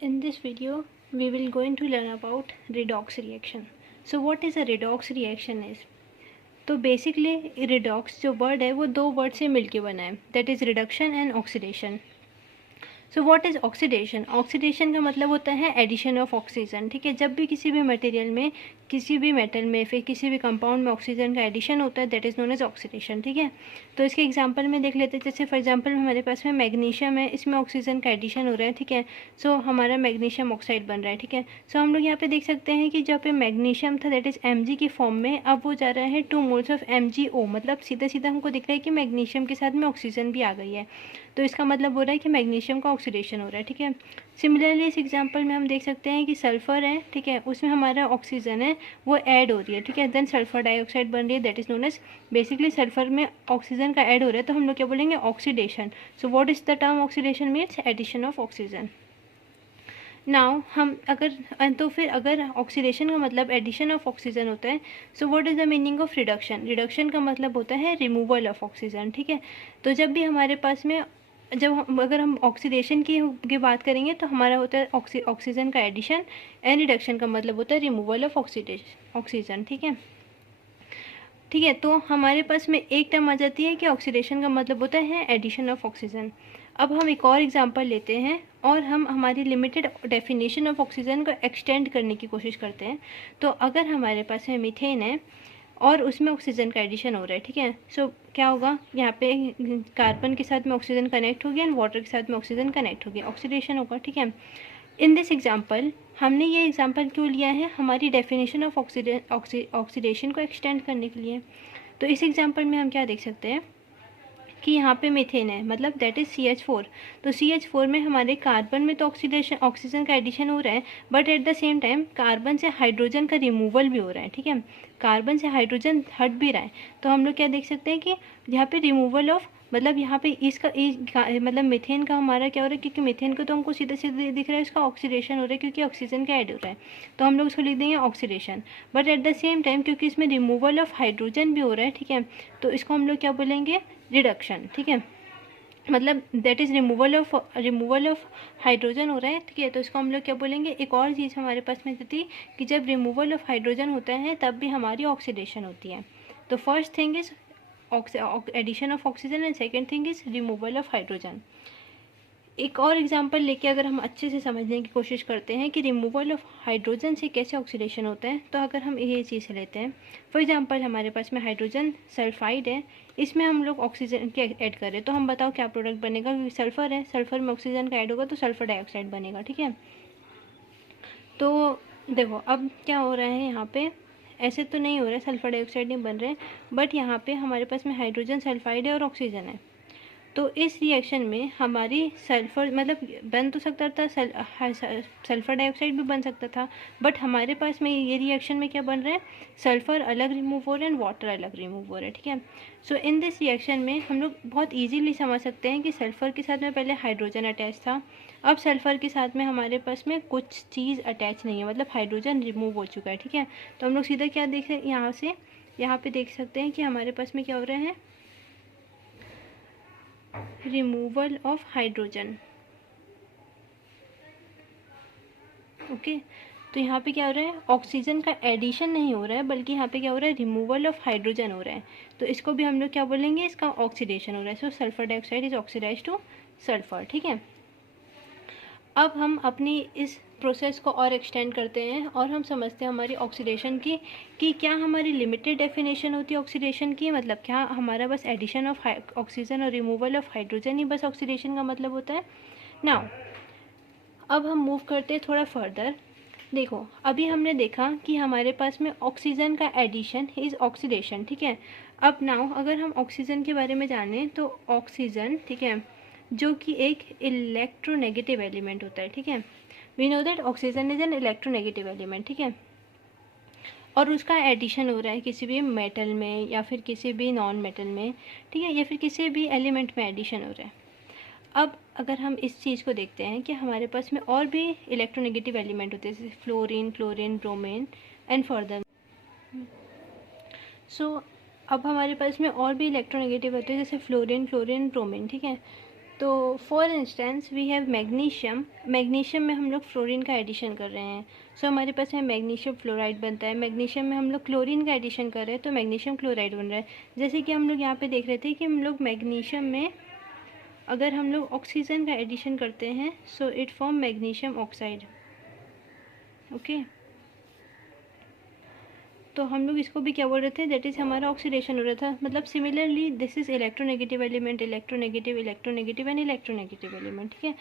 In this video, we will going to learn about redox reaction. So what is a redox reaction is? तो basically redox जो word है वो दो word से मिलके बना है, that is reduction and oxidation. So what is oxidation? Oxidation का मतलब होता है एडिशन ऑफ ऑक्सीजन. ठीक है, जब भी किसी भी मटेरियल में, किसी भी मेटल में, फिर किसी भी कंपाउंड में ऑक्सीजन का एडिशन होता है, that is known as oxidation. ठीक है, तो इसके एग्जांपल में देख लेते हैं. जैसे फॉर एग्जांपल हमारे पास में मैग्नीशियम है, इसमें ऑक्सीजन का एडिशन हो रहा है. ठीक है, सो हमारा मैग्नीशियम ऑक्साइड बन रहा है. ठीक है, सो हम लोग यहाँ पे देख सकते हैं कि जहाँ पे मैग्नीशियम था दैट इज़ Mg की फॉर्म में, अब वो जा रहा है 2 मोल्स ऑफ MgO. मतलब सीधा सीधा हमको दिख रहा है कि मैग्नीशियम के साथ में ऑक्सीजन भी आ गई है, तो इसका मतलब हो रहा है कि मैग्नीशियम का ऑक्सीडेशन हो रहा है. ठीक है, सिमिलरली इस एग्जांपल में हम देख सकते हैं कि सल्फ़र है. ठीक है, उसमें हमारा ऑक्सीजन है वो ऐड हो रही है. ठीक है, देन सल्फ़र डाइऑक्साइड बन रही है, that is known as, basically sulphur में ऑक्सीजन का ऐड हो रहा है तो हम लोग क्या बोलेंगे? Oxidation. So what is the term oxidation? Means addition of oxygen. Now हम अगर तो फिर अगर ऑक्सीडेशन का मतलब एडिशन ऑफ ऑक्सीजन होता है, so what is the meaning of reduction? Reduction का मतलब होता है रिमूवल ऑफ ऑक्सीजन. ठीक है, तो जब भी हमारे पास में अगर हम ऑक्सीडेशन की बात करेंगे तो हमारा होता है ऑक्सीजन का एडिशन, एंड रिडक्शन का मतलब होता है रिमूवल ऑफ ऑक्सीजन. ठीक है, ठीक है, तो हमारे पास में एक टर्म आ जाती है कि ऑक्सीडेशन का मतलब होता है एडिशन ऑफ ऑक्सीजन. अब हम एक और एग्जांपल लेते हैं और हम हमारी लिमिटेड डेफिनेशन ऑफ ऑक्सीजन को एक्सटेंड करने की कोशिश करते हैं. तो अगर हमारे पास में मीथेन है और उसमें ऑक्सीजन का एडिशन हो रहा है, ठीक है, सो क्या होगा? यहाँ पे कार्बन के साथ में ऑक्सीजन कनेक्ट होगी एंड वाटर के साथ में ऑक्सीजन कनेक्ट होगी, ऑक्सीडेशन होगा. ठीक है, इन दिस एग्जाम्पल हमने ये एग्जाम्पल क्यों लिया है? हमारी डेफिनेशन ऑफ ऑक्सीडेशन को एक्सटेंड करने के लिए. तो इस एग्जाम्पल में हम क्या देख सकते हैं कि यहाँ पे मीथेन है, मतलब दैट इज़ CH4. तो CH4 में हमारे कार्बन में तो ऑक्सीजन का एडिशन हो रहा है, but at the same time carbon से हाइड्रोजन का रिमूवल भी हो रहा है. ठीक है, कार्बन से हाइड्रोजन हट भी रहा है. तो हम लोग क्या देख सकते हैं कि यहाँ पे रिमूवल ऑफ, मतलब यहाँ पे मतलब मीथेन का हमारा क्या हो रहा है, क्योंकि मीथेन को तो हमको सीधे सीधे दिख रहा है इसका ऑक्सीडेशन हो रहा है क्योंकि ऑक्सीजन का ऐड हो रहा है, तो हम लोग उसको लिख देंगे oxidation. But at the same time क्योंकि इसमें रिमूवल ऑफ हाइड्रोजन भी हो रहा है, ठीक है, तो इसको हम लोग क्या बोलेंगे? रिडक्शन. ठीक है, मतलब that is removal of hydrogen हो रहा है. ठीक है, तो इसको हम लोग क्या बोलेंगे? एक और चीज़ हमारे पास में थी कि जब रिमूवल ऑफ हाइड्रोजन होता है तब भी हमारी ऑक्सीडेशन होती है. तो first thing is addition of oxygen and second thing is removal of hydrogen. एक और एग्जांपल लेके अगर हम अच्छे से समझने की कोशिश करते हैं कि रिमूवल ऑफ हाइड्रोजन से कैसे ऑक्सीडेशन होता है, तो अगर हम ये चीज़ लेते हैं, फॉर एग्जांपल हमारे पास में हाइड्रोजन सल्फाइड है, इसमें हम लोग ऑक्सीजन के ऐड करें तो हम बताओ क्या प्रोडक्ट बनेगा? सल्फ़र है, सल्फ़र में ऑक्सीजन का ऐड होगा तो सल्फ़र डाइऑक्साइड बनेगा. ठीक है, तो देखो अब क्या हो रहा है यहाँ पे, ऐसे तो नहीं हो रहा है, सल्फ़र डाइऑक्साइड नहीं बन रहे, बट यहाँ पे हमारे पास में हाइड्रोजन सल्फाइड है और ऑक्सीजन है. तो इस रिएक्शन में हमारी सल्फ़र मतलब बन तो सकता था, सल्फ़र डाइऑक्साइड भी बन सकता था, बट हमारे पास में ये रिएक्शन में क्या बन रहा है? सल्फ़र अलग रिमूव हो रहा है एंड वाटर अलग रिमूव हो रहा है. ठीक है, सो इन दिस रिएक्शन में हम लोग बहुत इजीली समझ सकते हैं कि सल्फ़र के साथ में पहले हाइड्रोजन अटैच था, अब सल्फ़र के साथ में हमारे पास में कुछ चीज़ अटैच नहीं है, मतलब हाइड्रोजन रिमूव हो चुका है. ठीक है, तो हम लोग सीधा क्या देख रहे हैं? यहाँ पे देख सकते हैं कि हमारे पास में क्या हो रहा है? Removal of hydrogen. ओके, तो यहाँ पे क्या हो रहा है? ऑक्सीजन का एडिशन नहीं हो रहा है, बल्कि यहाँ पे क्या हो रहा है? रिमूवल ऑफ हाइड्रोजन हो रहा है. तो इसको भी हम लोग क्या बोलेंगे? इसका ऑक्सीडेशन हो रहा है. So sulphur dioxide is oxidise to sulphur. ठीक है, अब हम अपनी इस प्रोसेस को और एक्सटेंड करते हैं और हम समझते हैं हमारी ऑक्सीडेशन की कि क्या हमारी लिमिटेड डेफिनेशन होती है ऑक्सीडेशन की, मतलब क्या हमारा बस एडिशन ऑफ ऑक्सीजन और रिमूवल ऑफ हाइड्रोजन ही बस ऑक्सीडेशन का मतलब होता है? नाउ अब हम मूव करते हैं थोड़ा फर्दर. देखो अभी हमने देखा कि हमारे पास में ऑक्सीजन का एडिशन इज़ ऑक्सीडेशन. ठीक है, अब नाउ अगर हम ऑक्सीजन के बारे में जानें तो ऑक्सीजन, ठीक है, जो कि एक इलेक्ट्रोनेगेटिव एलिमेंट होता है. ठीक है, we know that oxygen is an electronegative element. ठीक है, और उसका एडिशन हो रहा है किसी भी मेटल में या फिर किसी भी नॉन मेटल में. ठीक है, या फिर किसी भी एलिमेंट में एडिशन हो रहा है. अब अगर हम इस चीज़ को देखते हैं कि हमारे पास में और भी इलेक्ट्रोनेगेटिव एलिमेंट होते हैं जैसे fluorine, chlorine, bromine and further. So अब हमारे पास में और भी इलेक्ट्रोनेगेटिव होते हैं जैसे फ्लोरीन, क्लोरीन, ब्रोमीन. ठीक है, तो for instance we have magnesium, magnesium में हम लोग फ्लोरीन का एडिशन कर रहे हैं, सो हमारे पास में मैग्नीशियम फ्लोराइड बनता है। मैग्नीशियम में हम लोग क्लोरीन का एडिशन कर रहे हैं तो मैग्नीशियम क्लोराइड बन रहा है। जैसे कि हम लोग यहाँ पे देख रहे थे कि हम लोग मैग्नीशियम में अगर हम लोग ऑक्सीजन का एडिशन करते हैं so it form magnesium oxide. Okay, तो हम लोग इसको भी क्या बोल रहे थे, दैट इज़ हमारा ऑक्सीडेशन हो रहा था। मतलब similarly this is electronegative element, electronegative, electronegative and electronegative element. ठीक है,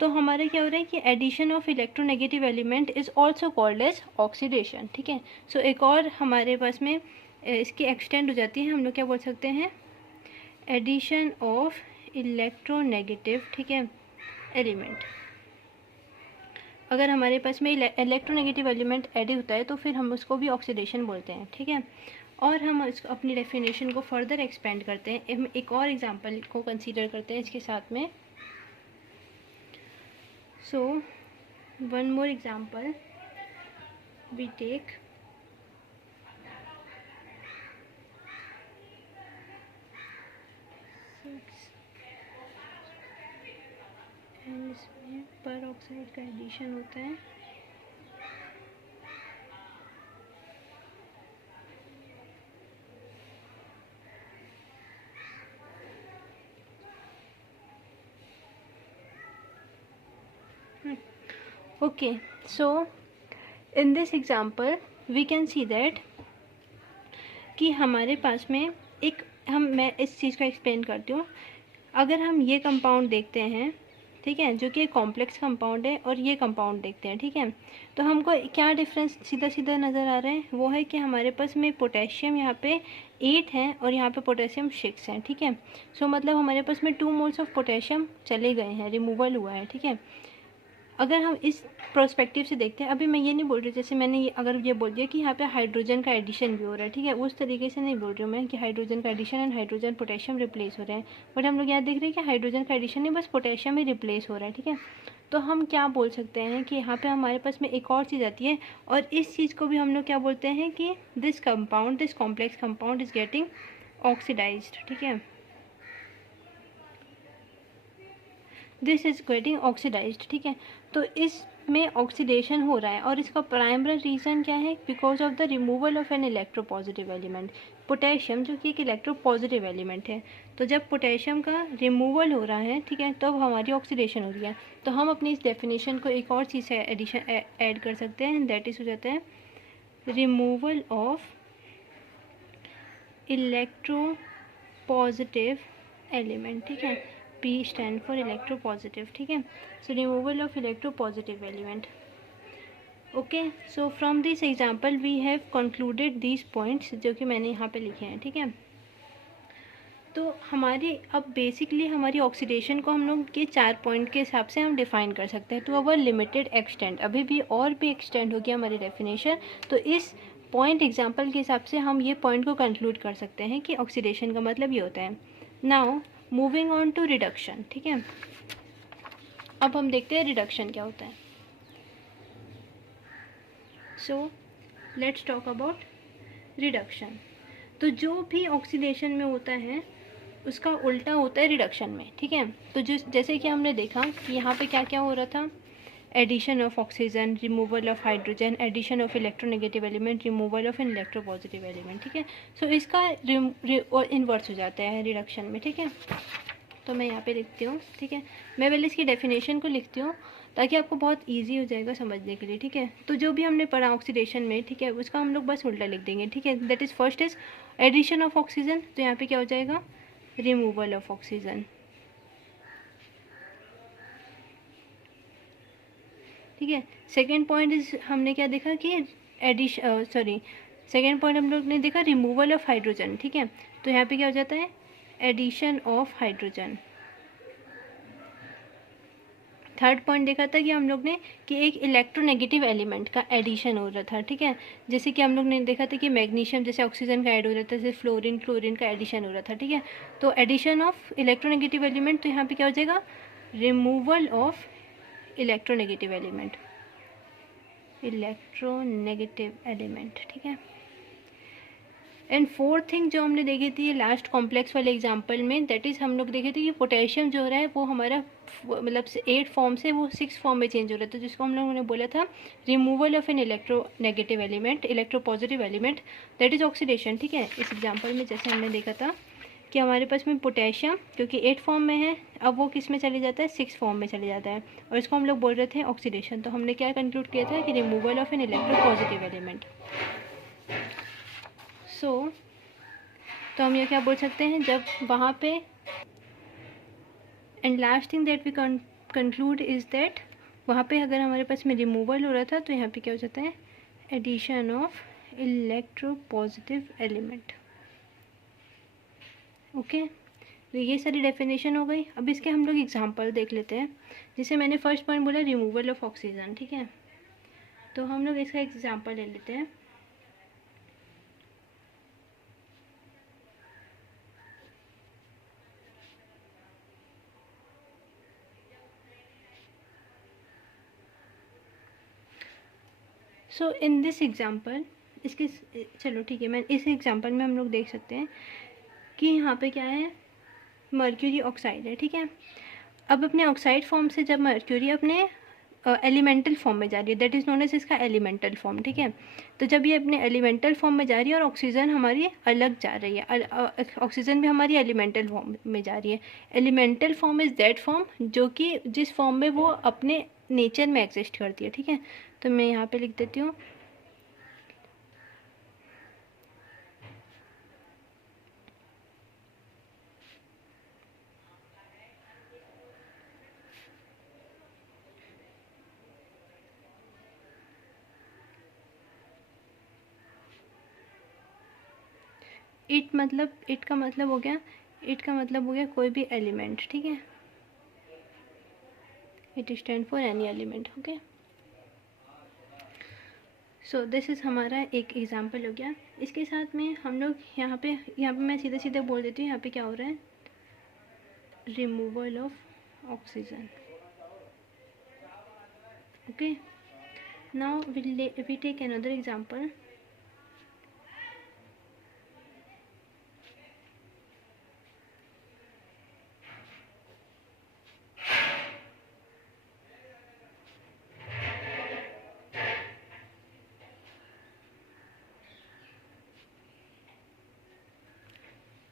तो हमारा क्या हो रहा है कि addition of electronegative element is also called as oxidation. ठीक है, सो एक और हमारे पास में इसकी एक्सटेंड हो जाती है, हम लोग क्या बोल सकते हैं, एडिशन ऑफ इलेक्ट्रोनेगेटिव, ठीक है, एलिमेंट। अगर हमारे पास में इलेक्ट्रोनेगेटिव एलिमेंट ऐड होता है तो फिर हम उसको भी ऑक्सीडेशन बोलते हैं। ठीक है, और हम इसको अपनी डेफिनेशन को फर्दर एक्सपेंड करते हैं। हम एक और एग्जांपल को कंसीडर करते हैं इसके साथ में। So one more example we take and इसमें पर ऑक्साइड का एडिशन होता है। Okay, so in this example we can see that कि हमारे पास में मैं इस चीज़ को एक्सप्लेन करती हूँ। अगर हम ये कंपाउंड देखते हैं, ठीक है, जो कि एक कॉम्प्लेक्स कंपाउंड है, और ये कंपाउंड देखते हैं, ठीक है, तो हमको क्या डिफरेंस सीधा सीधा नज़र आ रहा है, वो है कि हमारे पास में पोटेशियम यहाँ पे 8 है और यहाँ पे पोटेशियम 6 है। ठीक है, सो मतलब हमारे पास में 2 मोल्स ऑफ पोटेशियम चले गए हैं, रिमूवल हुआ है। ठीक है, अगर हम इस प्रोस्पेक्टिव से देखते हैं, अभी मैं ये नहीं बोल रही जैसे मैंने अगर ये बोल दिया कि यहाँ पे हाइड्रोजन का एडिशन भी हो रहा है, ठीक है, उस तरीके से नहीं बोल रही हूँ मैं कि हाइड्रोजन का addition and hydrogen potassium replace हो रहे हैं, बट हम लोग यहाँ देख रहे हैं कि हाइड्रोजन का एडिशन नहीं, बस पोटेशियम ही रिप्लेस हो रहा है। ठीक है, तो हम क्या बोल सकते हैं कि यहाँ पर हमारे पास में एक और चीज़ आती है, और इस चीज़ को भी हम लोग क्या बोलते हैं कि this compound, this complex compound is getting oxidised. ठीक है, दिस इज गेटिंग ऑक्सीडाइज्ड। ठीक है, तो इसमें ऑक्सीडेशन हो रहा है, और इसका प्राइमरी रीज़न क्या है, because of the removal of an electropositive element, potassium, जो कि एक इलेक्ट्रोपॉजिटिव एलिमेंट है। तो जब पोटेशियम का रिमूवल हो रहा है, ठीक है, तब हमारी ऑक्सीडेशन हो रही है। तो हम अपनी इस डेफिनेशन को एक और चीज़ से एडिशन ऐड कर सकते हैं, दैट इज हो जाता है रिमूवल ऑफ इलेक्ट्रोपॉजिटिव एलिमेंट। ठीक है, P स्टैंड फॉर इलेक्ट्रोपॉजिटिव। ठीक है, so removal of electropositive element. Okay, so from this example we have concluded these points जो कि मैंने यहाँ पे लिखे हैं। ठीक है, तो हमारी अब बेसिकली हमारी ऑक्सीडेशन को हम लोग के 4 पॉइंट के हिसाब से हम डिफाइन कर सकते हैं, टू अवर लिमिटेड एक्सटेंट। अभी भी और भी एक्सटेंड हो गया हमारी डेफिनेशन, तो इस पॉइंट एग्जाम्पल के हिसाब से हम ये पॉइंट को कंक्लूड कर सकते हैं कि ऑक्सीडेशन का मतलब ये होता है। Now moving on to reduction. ठीक है, अब हम देखते हैं रिडक्शन क्या होता है। So let's talk about reduction. तो जो भी ऑक्सीडेशन में होता है उसका उल्टा होता है रिडक्शन में। ठीक है, तो जैसे कि हमने देखा कि यहाँ पे क्या क्या हो रहा था, addition of oxygen, removal of hydrogen, addition of electronegative element, removal of an electropositive element. ठीक है, सो इसका इन्वर्स हो जाता है रिडक्शन में। ठीक है, तो मैं यहाँ पे लिखती हूँ। ठीक है, मैं पहले इसकी डेफिनेशन को लिखती हूँ ताकि आपको बहुत इजी हो जाएगा समझने के लिए। ठीक है, तो जो भी हमने पढ़ा ऑक्सीडेशन में, ठीक है, उसका हम लोग बस उल्टा लिख देंगे। ठीक है, that is first is addition of oxygen, तो यहाँ पे क्या हो जाएगा, रिमूवल ऑफ ऑक्सीजन। ठीक है, सेकेंड पॉइंट इज हमने क्या देखा कि सेकेंड पॉइंट हम लोग ने देखा रिमूवल ऑफ हाइड्रोजन। ठीक है, तो यहाँ पे क्या हो जाता है, addition of hydrogen. Third point देखा था कि हम लोग ने कि एक इलेक्ट्रोनेगेटिव एलिमेंट का एडिशन हो रहा था। ठीक है, जैसे कि हम लोग ने देखा था कि मैग्नीशियम जैसे ऑक्सीजन का ऐड हो रहा था, जैसे फ्लोरीन क्लोरीन का एडिशन हो रहा था। ठीक है, तो एडिशन ऑफ इलेक्ट्रोनेगेटिव एलिमेंट, तो यहाँ पे क्या हो जाएगा, removal of electronegative element, electronegative element. ठीक है, एंड फोर्थ थिंग जो हमने देखी थी लास्ट कॉम्प्लेक्स वाले एग्जांपल में, दैट इज़ हम लोग देखे थे कि पोटेशियम जो हो रहा है वो हमारा मतलब 8 फॉर्म से वो 6 फॉर्म में चेंज हो रहा है, तो जिसको हम लोगों ने बोला था removal of an electronegative element, electropositive element, that is oxidation. ठीक है, इस एग्जाम्पल में जैसे हमने देखा था कि हमारे पास में पोटेशियम क्योंकि 8 फॉर्म में है, अब वो किस में चले जाता है, 6 फॉर्म में चले जाता है, और इसको हम लोग बोल रहे थे ऑक्सीडेशन। तो हमने क्या कंक्लूड किया था कि removal of an electropositive element. So तो हम ये क्या बोल सकते हैं, जब वहाँ पे and last thing that we conclude is that वहाँ पे अगर हमारे पास में रिमूवल हो रहा था तो यहाँ पे क्या हो जाता है, addition of electropositive element. Okay, तो ये सारी डेफिनेशन हो गई। अब इसके हम लोग एग्जांपल देख लेते हैं। जैसे मैंने फर्स्ट पॉइंट बोला रिमूवल ऑफ ऑक्सीजन, ठीक है, तो हम लोग इसका एग्जांपल ले लेते हैं। सो इन दिस एग्जांपल इसके चलो ठीक है, मैं इस एग्जांपल में हम लोग देख सकते हैं कि यहाँ पे क्या है, मर्क्यूरी ऑक्साइड है। ठीक है, अब अपने ऑक्साइड फॉर्म से जब मर्क्यूरी अपने एलिमेंटल फॉर्म में जा रही है, दैट इज़ नोन एज इसका एलिमेंटल फॉर्म। ठीक है, तो जब ये अपने एलिमेंटल फॉर्म में जा रही है और ऑक्सीजन हमारी अलग जा रही है, ऑक्सीजन भी हमारी एलिमेंटल फॉर्म में जा रही है। Elemental form is that form जो कि जिस फॉर्म में वो अपने नेचर में एग्जिस्ट करती है। ठीक है, तो मैं यहाँ पे लिख देती हूँ इट का मतलब हो गया कोई भी एलिमेंट। ठीक है, it stand for any element. Okay, so this is हमारा एक एग्जांपल हो गया। इसके साथ में हम लोग यहाँ पे मैं सीधे सीधे बोल देती हूँ यहाँ पे क्या हो रहा है, removal of oxygen. Okay, now we take another example.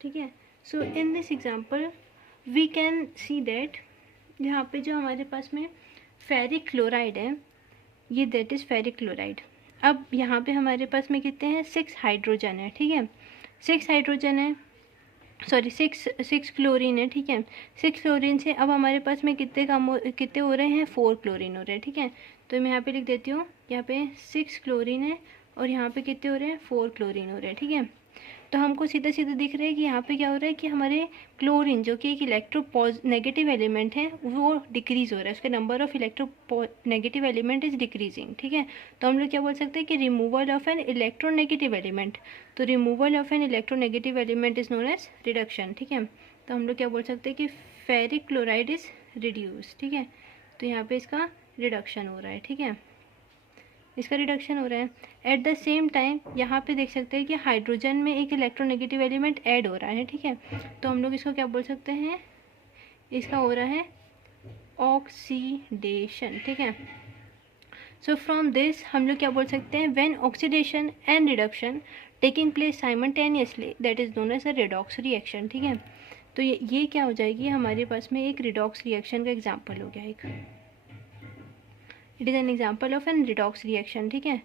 ठीक है, so in this example we can see that यहाँ पे जो हमारे पास में फेरिक क्लोराइड है, ये दैट इज़ फेरिक क्लोराइड। अब यहाँ पे हमारे पास में कितने हैं, 6 हाइड्रोजन है। ठीक है, 6 हाइड्रोजन है, सॉरी 6 क्लोरीन है। ठीक है, 6 क्लोरीन से अब हमारे पास में कितने हो रहे हैं, 4 क्लोरीन हो रहे हैं। ठीक है, तो मैं यहाँ पे लिख देती हूँ, यहाँ पे 6 क्लोरीन है और यहाँ पे कितने हो रहे हैं, 4 क्लोरीन हो रहे हैं। ठीक है, तो हमको सीधा सीधा दिख रहा है कि यहाँ पे क्या हो रहा है कि हमारे क्लोरीन जो कि एक नेगेटिव एलिमेंट है वो डिक्रीज़ हो रहा है, उसका number of negative element is decreasing. ठीक है, तो हम लोग क्या बोल सकते हैं कि removal of an electronegative element, तो removal of an electronegative element is known as reduction. ठीक है, तो हम लोग क्या बोल सकते हैं कि फेरिक क्लोराइड इज़ रिड्यूस। ठीक है, तो यहाँ पे इसका रिडक्शन हो रहा है। ठीक है, इसका रिडक्शन हो रहा है। एट द सेम टाइम यहाँ पे देख सकते हैं कि हाइड्रोजन में एक इलेक्ट्रोनेगेटिव एलिमेंट ऐड हो रहा है। ठीक है, तो हम लोग इसको क्या बोल सकते हैं, इसका हो रहा है ऑक्सीडेशन। ठीक है, सो फ्रॉम दिस हम लोग क्या बोल सकते हैं, when oxidation and reduction taking place simultaneously that is known as a redox reaction. ठीक है, तो ये क्या हो जाएगी, हमारे पास में एक रिडॉक्स रिएक्शन का एग्जाम्पल हो गया एक, it is an example of an redox reaction. ठीक है,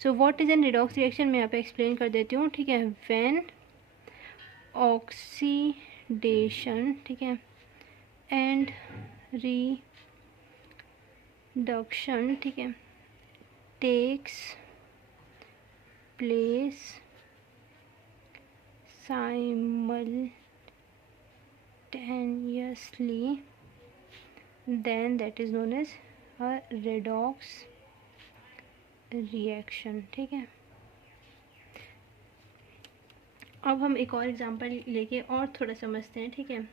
so what is an redox reaction मैं यहाँ पे एक्सप्लेन कर देती हूँ। ठीक है, व्हेन ऑक्सीडेशन, ठीक है, एंड रिडक्शन, ठीक है, takes place simultaneously then that is known as a redox reaction. ठीक है, अब हम एक और एग्जांपल लेके और थोड़ा समझते हैं। ठीक है,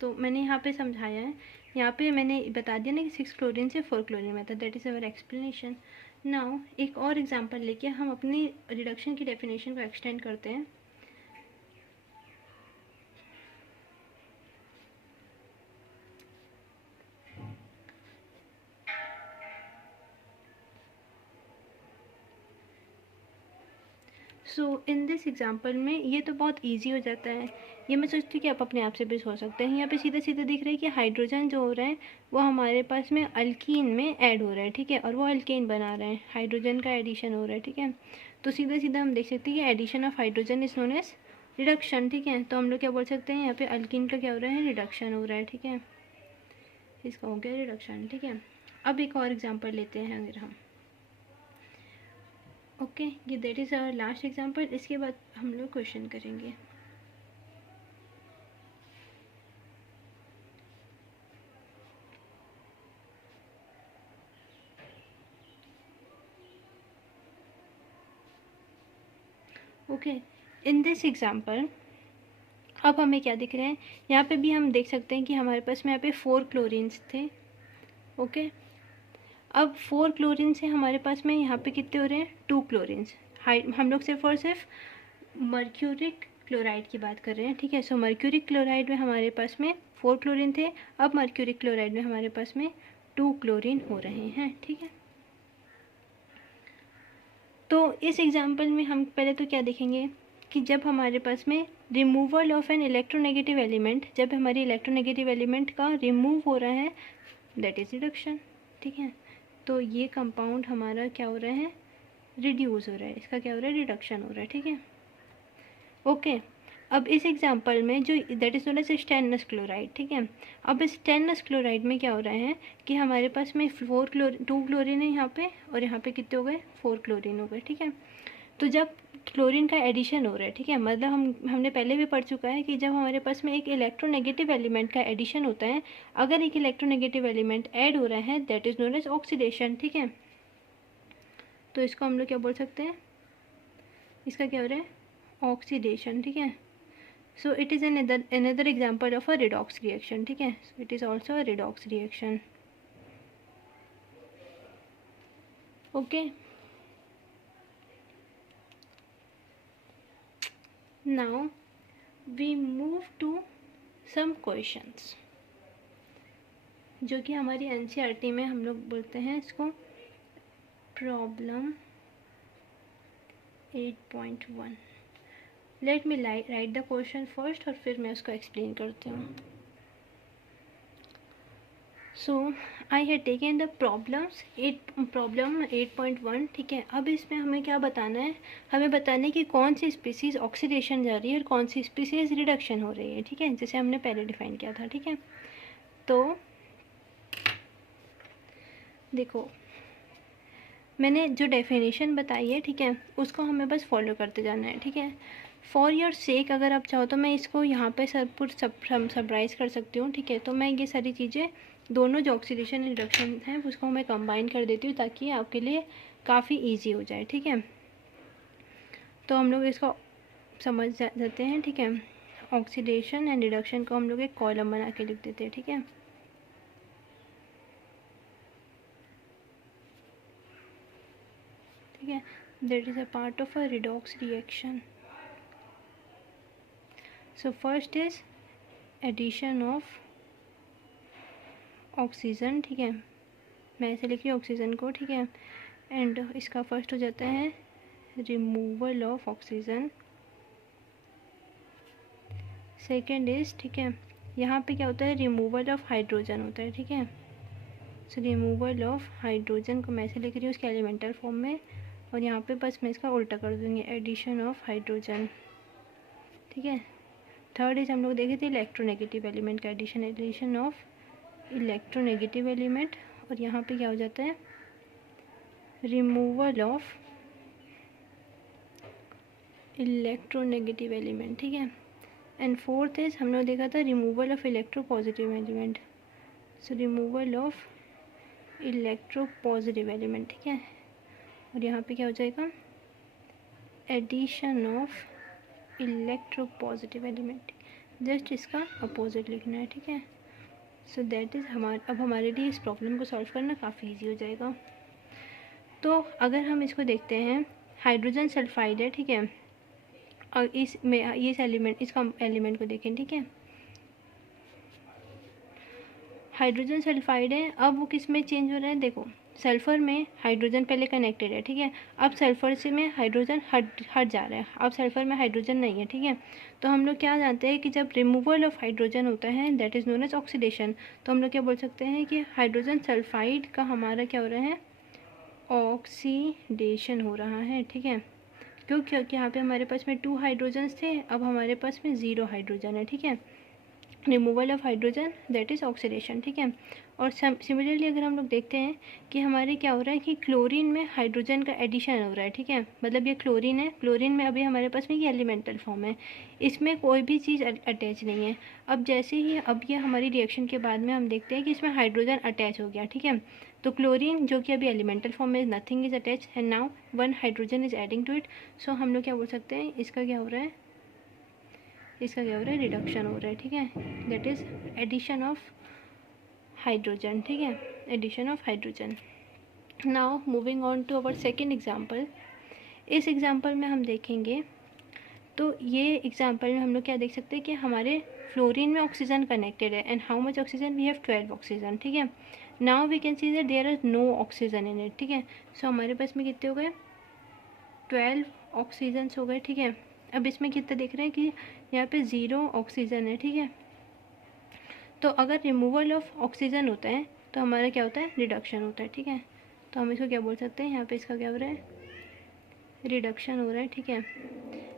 तो मैंने यहाँ पे समझाया है, यहाँ पे मैंने बता दिया ना कि 6 क्लोरीन से 4 chlorine method, that is our explanation. Now एक और एग्जांपल लेके हम अपनी रिडक्शन की डेफिनेशन को एक्सटेंड करते हैं। सो इन दिस एग्जांपल में ये तो बहुत इजी हो जाता है, ये मैं सोचती हूँ कि आप अपने आप से भी सोच सकते हैं। यहाँ पे सीधा सीधा दिख रहा है कि हाइड्रोजन जो हो रहा है वो हमारे पास में अल्कीन में ऐड हो रहा है, ठीक है, और वो अल्केन बना रहे हैं, हाइड्रोजन का एडिशन हो रहा है, ठीक है। तो सीधा सीधा हम देख सकते हैं कि addition of hydrogen is known as reduction, ठीक है। तो हम लोग क्या बोल सकते हैं, यहाँ पे अल्कीन का क्या हो रहा है, रिडक्शन हो रहा है, ठीक है, इसका हो गया रिडक्शन, ठीक है। अब एक और एग्जाम्पल लेते हैं अगर हम, ओके, ये that is our last example, इसके बाद हम लोग क्वेश्चन करेंगे। ओके, इन दिस एग्जाम्पल अब हमें क्या दिख रहे हैं, यहाँ पे भी हम देख सकते हैं कि हमारे पास में यहाँ पे 4 क्लोरीन्स थे, ओके। अब 4 क्लोरीन से हमारे पास में यहाँ पे कितने हो रहे हैं, 2 क्लोरीन्स। हम लोग सिर्फ और सिर्फ मर्क्यूरिक क्लोराइड की बात कर रहे हैं, ठीक है। सो मर्क्यूरिक क्लोराइड में हमारे पास में 4 क्लोरीन थे, अब मर्क्यूरिक क्लोराइड में हमारे पास में 2 क्लोरीन हो रहे हैं, ठीक है। तो इस एग्जाम्पल में हम पहले तो क्या देखेंगे कि जब हमारे पास में removal of an electronegative element, जब हमारी इलेक्ट्रोनेगेटिव एलिमेंट का रिमूव हो रहा है, दैट इज़ रिडक्शन, ठीक है। तो ये कंपाउंड हमारा क्या हो रहा है, रिड्यूस हो रहा है, इसका क्या हो रहा है, रिडक्शन हो रहा है, ठीक है, ओके। अब इस एग्जांपल में जो that is known as stainless chloride, ठीक है। अब इस स्टेनलेस क्लोराइड में क्या हो रहा है कि हमारे पास में 2 क्लोरीन है यहाँ पे, और यहाँ पे कितने हो गए, 4 क्लोरीन हो गए, ठीक है। तो जब क्लोरीन का एडिशन हो रहा है, ठीक है, मतलब हमने पहले भी पढ़ चुका है कि जब हमारे पास में एक इलेक्ट्रोनेगेटिव एलिमेंट का एडिशन होता है, अगर एक इलेक्ट्रोनेगेटिव एलिमेंट ऐड हो रहा है, that is known as oxidation, ठीक है। तो इसको हम लोग क्या बोल सकते हैं, इसका क्या हो रहा है, ऑक्सीडेशन, ठीक है। So it is another example of a redox reaction, ठीक है। So it is also a redox reaction, okay. Now we move to some questions जो कि हमारी NCERT में हम लोग बोलते हैं इसको problem 8.1। Let me write the question first और फिर मैं उसको एक्सप्लेन करती हूँ। So I had taken the problem 8.1, ठीक है। अब इसमें हमें क्या बताना है, हमें बताना है कि कौन सी स्पीसीज़ ऑक्सीडेशन जा रही है और कौन सी स्पीसीज़ रिडक्शन हो रही है, ठीक है, जैसे हमने पहले डिफाइन किया था, ठीक है। तो देखो मैंने जो डेफिनेशन बताई है, ठीक है, उसको हमें बस फॉलो करते जाना है, ठीक है। फॉर योर सेक अगर आप चाहो तो मैं इसको यहाँ पे समराइज़ कर सकती हूँ, ठीक है। तो मैं ये सारी चीज़ें दोनों जो ऑक्सीडेशन रिडक्शन है उसको मैं कंबाइन कर देती हूँ ताकि आपके लिए काफ़ी इजी हो जाए, ठीक है। तो हम लोग इसको समझ जाते हैं, ठीक है। ऑक्सीडेशन एंड रिडक्शन को हम लोग एक कॉलम बना के लिख देते हैं, ठीक है। ठीक है, that is a part of a redox reaction. So first is addition of oxygen, ठीक है, मैं ऐसे लिख रही हूँ ऑक्सीजन को, ठीक है। एंड इसका फर्स्ट हो जाता है removal of oxygen. Second is, ठीक है, यहाँ पे क्या होता है, रिमूवल ऑफ हाइड्रोजन होता है, ठीक है। सो रिमूवल ऑफ हाइड्रोजन को मैं ऐसे लिख रही हूँ उसके एलिमेंटल फॉर्म में, और यहाँ पे बस मैं इसका उल्टा कर दूँगी, एडिशन ऑफ हाइड्रोजन, ठीक है। थर्ड इज हम लोग देखे थे इलेक्ट्रोनेगेटिव एलिमेंट का एडिशन ऑफ इलेक्ट्रोनेगेटिव एलिमेंट, और यहाँ पे क्या हो जाता है, रिमूवल ऑफ इलेक्ट्रोनेगेटिव एलिमेंट, ठीक है। एंड फोर्थ इज हम लोग देखा था removal of electropositive element, so removal of electropositive element, ठीक है। और यहाँ पे क्या हो जाएगा, addition of electropositive element, just इसका अपोजिट लिखना है, ठीक है। सो दैट इज़ अब हमारे लिए इस प्रॉब्लम को सॉल्व करना काफ़ी ईजी हो जाएगा। तो अगर हम इसको देखते हैं, हाइड्रोजन सल्फाइड है, ठीक है, और इसमें इस एलिमेंट को देखें, ठीक है, हाइड्रोजन सल्फाइड है। अब वो किस में चेंज हो रहा है, देखो सल्फ़र में हाइड्रोजन पहले कनेक्टेड है, ठीक है। अब सल्फ़र से में हाइड्रोजन हट जा रहा है, अब सल्फ़र में हाइड्रोजन नहीं है, ठीक है। तो हम लोग क्या जानते हैं कि जब रिमूवल ऑफ हाइड्रोजन होता है that is known as oxidation. तो हम लोग क्या बोल सकते हैं कि हाइड्रोजन सल्फाइड का हमारा क्या हो रहा है, ऑक्सीडेशन हो रहा है, ठीक है। क्यों? क्योंकि यहाँ पे हमारे पास में 2 हाइड्रोजन्स थे, अब हमारे पास में 0 हाइड्रोजन है, ठीक है। Removal of hydrogen that is oxidation, ठीक है। और सिमिलरली अगर हम लोग देखते हैं कि हमारे क्या हो रहा है कि क्लोरीन में हाइड्रोजन का एडिशन हो रहा है, ठीक है। मतलब ये क्लोरीन है, क्लोरीन में अभी हमारे पास में ये एलिमेंटल फॉर्म है, इसमें कोई भी चीज़ अटैच नहीं है। अब जैसे ही अब ये हमारी रिएक्शन के बाद में हम देखते हैं कि इसमें हाइड्रोजन अटैच हो गया, ठीक है। तो क्लोरीन जो कि अभी एलिमेंटल फॉर्म में, nothing is attach and now 1 hydrogen is adding to it. So हम लोग क्या बोल सकते हैं, इसका क्या हो रहा है, इसका क्या हो रहा है, रिडक्शन हो रहा है, ठीक है। That is addition of hydrogen, ठीक है, addition of hydrogen. Now moving on to our second example. इस एग्जाम्पल में हम देखेंगे, तो ये एग्जाम्पल में हम लोग क्या देख सकते हैं कि हमारे फ्लोरीन में ऑक्सीजन कनेक्टेड है and how much oxygen, we have 12 oxygen, ठीक है। Now we can see that there are no oxygen in it, ठीक है। सो हमारे पास में कितने हो गए, 12 ऑक्सीजन्स हो गए, ठीक है। अब इसमें कितना देख रहे हैं कि यहाँ पे 0 ऑक्सीजन है, ठीक है। तो अगर रिमूवल ऑफ ऑक्सीजन होता है तो हमारा क्या होता है, रिडक्शन होता है, ठीक है। तो हम इसको क्या बोल सकते हैं, यहाँ पे इसका क्या हो रहा है, रिडक्शन हो रहा है, ठीक है।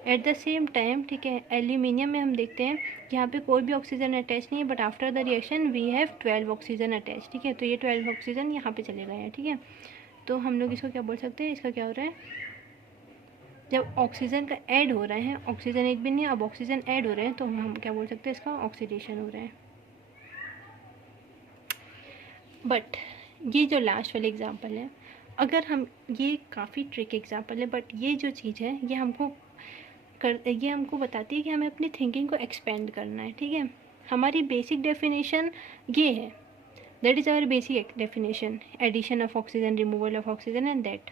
एट द सेम टाइम, ठीक है, एल्यूमिनियम में हम देखते हैं कि यहाँ पे कोई भी ऑक्सीजन अटैच नहीं है, but after the reaction we have 12 oxygen attach, ठीक है। तो ये 12 ऑक्सीजन यहाँ पे चले गए हैं, ठीक है। तो हम लोग इसको क्या बोल सकते हैं, इसका क्या हो रहा है, जब ऑक्सीजन का ऐड हो रहा है, ऑक्सीजन एक भी नहीं, अब ऑक्सीजन ऐड हो रहे हैं, तो हम क्या बोल सकते हैं, इसका ऑक्सीडेशन हो रहा है। बट ये जो लास्ट वाले एग्जांपल है, अगर हम, ये काफ़ी ट्रिक एग्जांपल है, बट ये जो चीज़ है ये हमको बताती है कि हमें अपनी थिंकिंग को एक्सपेंड करना है, ठीक है। हमारी बेसिक डेफिनेशन ये है, that is our basic definition, addition of oxygen, removal of oxygen and that.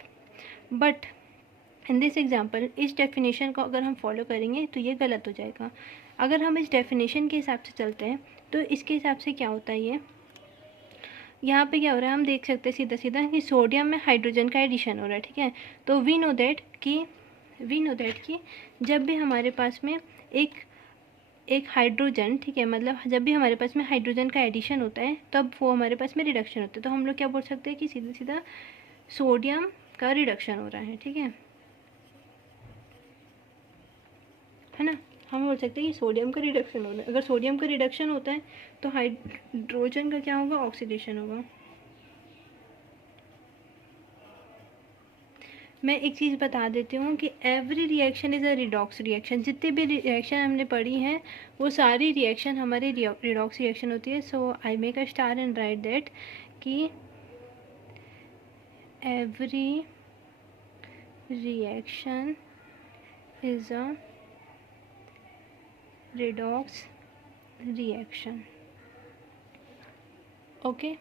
But in this example इस डेफिनेशन को अगर हम फॉलो करेंगे तो ये गलत हो जाएगा। अगर हम इस डेफिनेशन के हिसाब से चलते हैं तो इसके हिसाब से क्या होता है, ये यहाँ पे क्या हो रहा है, हम देख सकते हैं सीधा सीधा कि सोडियम में हाइड्रोजन का एडिशन हो रहा है, ठीक है। तो वी नो दैट कि जब भी हमारे पास में एक हाइड्रोजन, ठीक है, मतलब जब भी हमारे पास में हाइड्रोजन का एडिशन होता है तब वो हमारे पास में रिडक्शन होता है। तो हम लोग क्या बोल सकते हैं कि सीधा सीधा सोडियम का रिडक्शन हो रहा है, ठीक है ना। हम बोल सकते हैं कि सोडियम का रिडक्शन हो रहा है। अगर सोडियम का रिडक्शन होता है तो हाइड्रोजन का क्या होगा, ऑक्सीडेशन होगा। मैं एक चीज़ बता देती हूँ कि every reaction is a redox reaction. जितने भी रिएक्शन हमने पढ़ी हैं वो सारी रिएक्शन हमारी रिडॉक्स रिएक्शन होती है। So I make a star and write that कि every reaction is a redox reaction. Okay,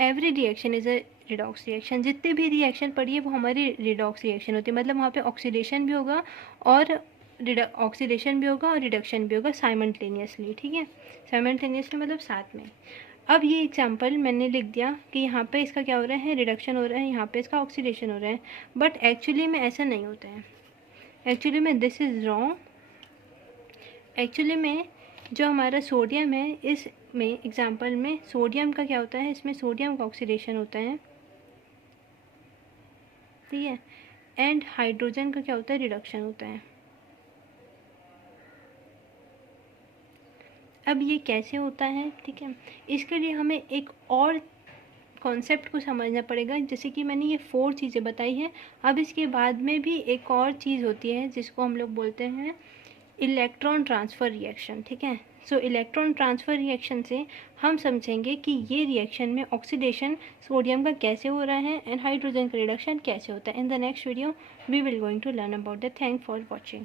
every reaction is a redox reaction. जितने भी रिएक्शन पढ़ी है वो हमारी रिडॉक्स रिएक्शन होती है, मतलब वहाँ पे ऑक्सीडेशन भी होगा और ऑक्सीडेशन भी होगा और रिडक्शन भी होगा साइमल्टेनियसली, ठीक है। साइमल्टेनियसली मतलब साथ में। अब ये एग्जांपल मैंने लिख दिया कि यहाँ पे इसका क्या हो रहा है, रिडक्शन हो रहा है, यहाँ पे इसका ऑक्सीडेशन हो रहा है, बट एक्चुअली में ऐसा नहीं होता है। एक्चुअली में दिस इज़ रॉन्ग। एक्चुअली में जो हमारा सोडियम है, इस में एग्जांपल में सोडियम का क्या होता है, इसमें सोडियम का ऑक्सीडेशन होता है, ठीक है, एंड हाइड्रोजन का क्या होता है, रिडक्शन होता है। अब ये कैसे होता है, ठीक है, इसके लिए हमें एक और कॉन्सेप्ट को समझना पड़ेगा। जैसे कि मैंने ये 4 चीज़ें बताई हैं, अब इसके बाद में भी एक और चीज़ होती है जिसको हम लोग बोलते हैं इलेक्ट्रॉन ट्रांसफ़र रिएक्शन, ठीक है। सो इलेक्ट्रॉन ट्रांसफ़र रिएक्शन से हम समझेंगे कि ये रिएक्शन में ऑक्सीडेशन सोडियम का कैसे हो रहा है एंड हाइड्रोजन का रिडक्शन कैसे होता है। In the next video we will going to learn about that. Thank for watching.